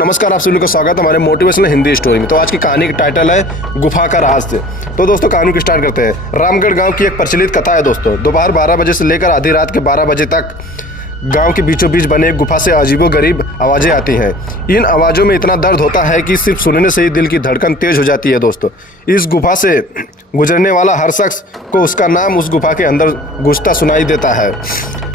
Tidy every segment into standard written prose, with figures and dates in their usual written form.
नमस्कार, आप सभी लोगों का स्वागत है हमारे मोटिवेशनल हिंदी स्टोरी में। तो आज की कहानी का टाइटल है गुफा का राज। तो दोस्तों कहानी को स्टार्ट करते हैं। रामगढ़ गांव की एक प्रचलित कथा है दोस्तों। दोपहर 12 बजे से लेकर आधी रात के 12 बजे तक गांव के बीचों बीच बने एक गुफा से अजीबोगरीब आवाज़ें आती हैं। इन आवाज़ों में इतना दर्द होता है कि सिर्फ सुनने से ही दिल की धड़कन तेज हो जाती है दोस्तों। इस गुफा से गुजरने वाला हर शख्स को उसका नाम उस गुफा के अंदर गूंजता सुनाई देता है।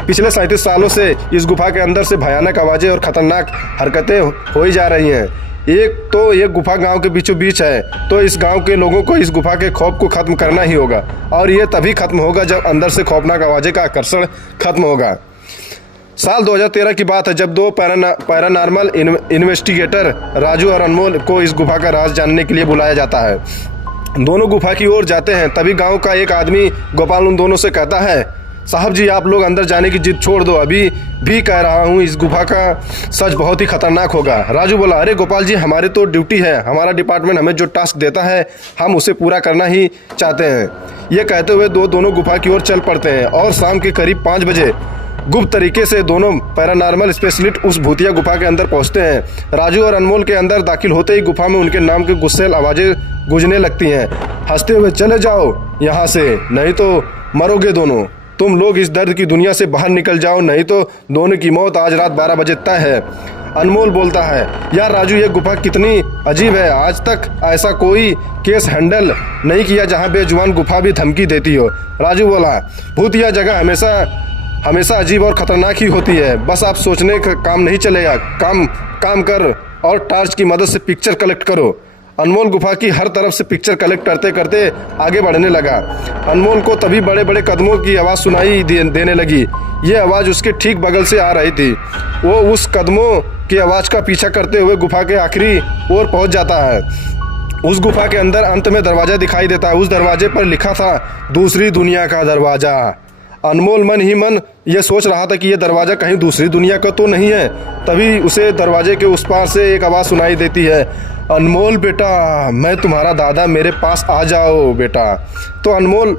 पिछले 37 सालों से इस गुफा के अंदर से भयानक आवाज़ें और ख़तरनाक हरकतें हो ही जा रही हैं। एक तो ये गुफा गांव के बीचों बीच है, तो इस गांव के लोगों को इस गुफा के खौफ को ख़त्म करना ही होगा, और ये तभी ख़त्म होगा जब अंदर से खौफनाक आवाज़ें का आकर्षण ख़त्म होगा। साल 2013 की बात है, जब दो पैरानॉर्मल इन्वेस्टिगेटर राजू और अनमोल को इस गुफा का राज जानने के लिए बुलाया जाता है। दोनों गुफा की ओर जाते हैं। तभी गांव का एक आदमी गोपाल उन दोनों से कहता है, साहब जी आप लोग अंदर जाने की जिद छोड़ दो, अभी भी कह रहा हूँ इस गुफा का सच बहुत ही खतरनाक होगा। राजू बोला, अरे गोपाल जी हमारे तो ड्यूटी है, हमारा डिपार्टमेंट हमें जो टास्क देता है हम उसे पूरा करना ही चाहते हैं। ये कहते हुए दोनों गुफा की ओर चल पड़ते हैं और शाम के करीब 5 बजे गुप्त तरीके से दोनों पैरानॉर्मल स्पेशलिस्ट उस भूतिया गुफा के अंदर पहुंचते हैं। राजू और अनमोल के अंदर दाखिल होते ही गुफा में उनके नाम की गुस्सेल आवाज़ें गूंजने लगती हैं। हंसते हुए, चले जाओ यहाँ से, नहीं तो मरोगे दोनों। तुम लोग इस दर्द की दुनिया से बाहर निकल जाओ, नहीं तो दोनों की मौत आज रात 12 बजे तय है। अनमोल बोलता है, यार राजू ये गुफा कितनी अजीब है, आज तक ऐसा कोई केस हैंडल नहीं किया जहाँ बेजुबान गुफा भी धमकी देती हो। राजू बोला, भूतिया जगह हमेशा अजीब और ख़तरनाक ही होती है, बस आप सोचने का काम नहीं चलेगा, काम कर और टार्च की मदद से पिक्चर कलेक्ट करो। अनमोल गुफा की हर तरफ से पिक्चर कलेक्ट करते करते आगे बढ़ने लगा। अनमोल को तभी बड़े बड़े कदमों की आवाज़ सुनाई देने लगी। ये आवाज़ उसके ठीक बगल से आ रही थी। वो उस कदमों की आवाज़ का पीछा करते हुए गुफा के आखिरी ओर पहुंच जाता है। उस गुफा के अंदर अंत में दरवाज़ा दिखाई देता है। उस दरवाजे पर लिखा था, दूसरी दुनिया का दरवाज़ा। अनमोल मन ही मन ये सोच रहा था कि यह दरवाज़ा कहीं दूसरी दुनिया का तो नहीं है। तभी उसे दरवाजे के उस पार से एक आवाज़ सुनाई देती है, अनमोल बेटा, मैं तुम्हारा दादा, मेरे पास आ जाओ बेटा। तो अनमोल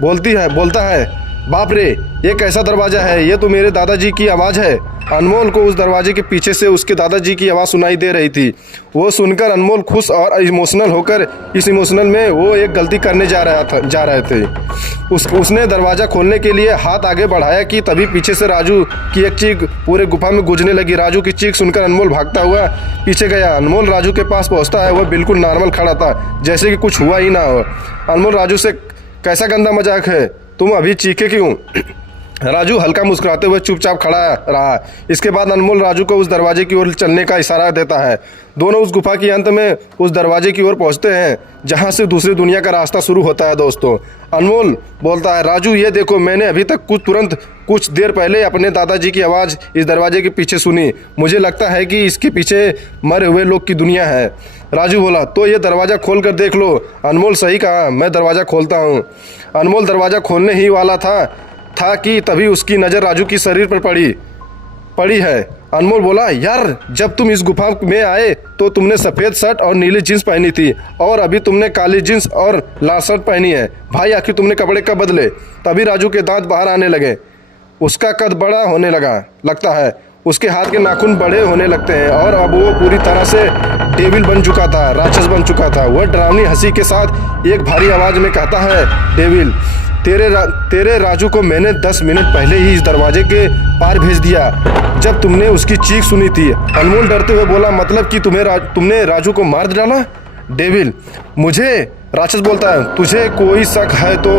बोलता है, बाप रे ये कैसा दरवाज़ा है, ये तो मेरे दादाजी की आवाज़ है। अनमोल को उस दरवाजे के पीछे से उसके दादाजी की आवाज़ सुनाई दे रही थी। वो सुनकर अनमोल खुश और इमोशनल होकर इस इमोशनल में वो एक गलती करने जा रहे थे। उसने दरवाज़ा खोलने के लिए हाथ आगे बढ़ाया कि तभी पीछे से राजू की एक चीख पूरे गुफा में गूंजने लगी। राजू की चीख सुनकर अनमोल भागता हुआ पीछे गया। अनमोल राजू के पास पहुँचता है। वह बिल्कुल नॉर्मल खड़ा था, जैसे कि कुछ हुआ ही ना हो। अनमोल राजू से, कैसा गंदा मजाक है, तुम अभी चीखे क्यों? राजू हल्का मुस्कुराते हुए चुपचाप खड़ा रहा। इसके बाद अनमोल राजू को उस दरवाजे की ओर चलने का इशारा देता है। दोनों उस गुफा के अंत में उस दरवाजे की ओर पहुंचते हैं जहां से दूसरी दुनिया का रास्ता शुरू होता है दोस्तों। अनमोल बोलता है, राजू ये देखो, मैंने अभी तक कुछ देर पहले अपने दादाजी की आवाज़ इस दरवाजे के पीछे सुनी। मुझे लगता है कि इसके पीछे मरे हुए लोग की दुनिया है। राजू बोला, तो ये दरवाज़ा खोल कर देख लो। अनमोल, सही कहा, मैं दरवाज़ा खोलता हूँ। अनमोल दरवाज़ा खोलने ही वाला था कि तभी उसकी नज़र राजू की शरीर पर पड़ी है। अनमोल बोला, यार जब तुम इस गुफा में आए तो तुमने सफ़ेद शर्ट और नीली जीन्स पहनी थी, और अभी तुमने काली जीन्स और लाल शर्ट पहनी है। भाई आखिर तुमने कपड़े कब बदले? तभी राजू के दांत बाहर आने लगे। उसका कद बड़ा होने लगता है, उसके हाथ के नाखून बड़े होने लगते हैं, और अब वो पूरी तरह से डेविल बन चुका था, राक्षस बन चुका था। वह डरावनी हंसी के साथ एक भारी आवाज़ में कहता है, डेविल, तेरे राजू को मैंने 10 मिनट पहले ही इस दरवाजे के पार भेज दिया जब तुमने उसकी चीख सुनी थी। अनमोल डरते हुए बोला, मतलब कि तुमने राजू को मार डाला? डेविल, मुझे? राक्षस बोलता है, तुझे कोई शक है तो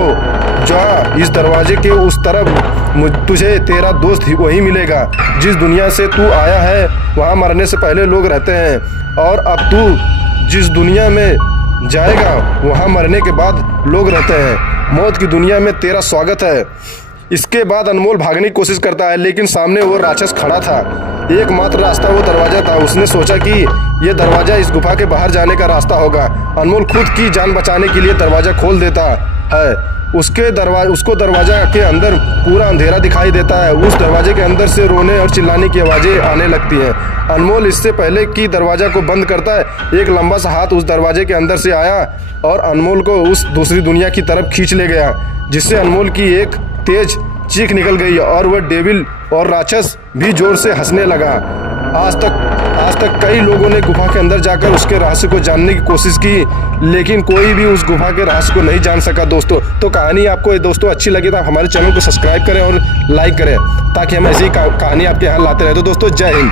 जा इस दरवाजे के उस तरफ, तुझे तेरा दोस्त वही मिलेगा। जिस दुनिया से तू आया है वहाँ मरने से पहले लोग रहते हैं, और अब तू जिस दुनिया में जाएगा वहाँ मरने के बाद लोग रहते हैं। मौत की दुनिया में तेरा स्वागत है। इसके बाद अनमोल भागने की कोशिश करता है, लेकिन सामने वो राक्षस खड़ा था। एकमात्र रास्ता वो दरवाज़ा था। उसने सोचा कि ये दरवाज़ा इस गुफा के बाहर जाने का रास्ता होगा। अनमोल खुद की जान बचाने के लिए दरवाज़ा खोल देता है। उसको दरवाज़ा के अंदर पूरा अंधेरा दिखाई देता है। उस दरवाजे के अंदर से रोने और चिल्लाने की आवाज़ें आने लगती हैं। अनमोल इससे पहले कि दरवाज़ा को बंद करता है, एक लंबा सा हाथ उस दरवाजे के अंदर से आया और अनमोल को उस दूसरी दुनिया की तरफ खींच ले गया, जिससे अनमोल की एक तेज चीख निकल गई और वह डेविल और राक्षस भी जोर से हंसने लगा। आज आज तक कई लोगों ने गुफा के अंदर जाकर उसके रहस्य को जानने की कोशिश की, लेकिन कोई भी उस गुफा के रहस्य को नहीं जान सका दोस्तों। तो कहानी आपको दोस्तों अच्छी लगी तो आप हमारे चैनल को सब्सक्राइब करें और लाइक करें, ताकि हम ऐसी कहानी आपके यहाँ लाते रहे। तो दोस्तों जय हिंद।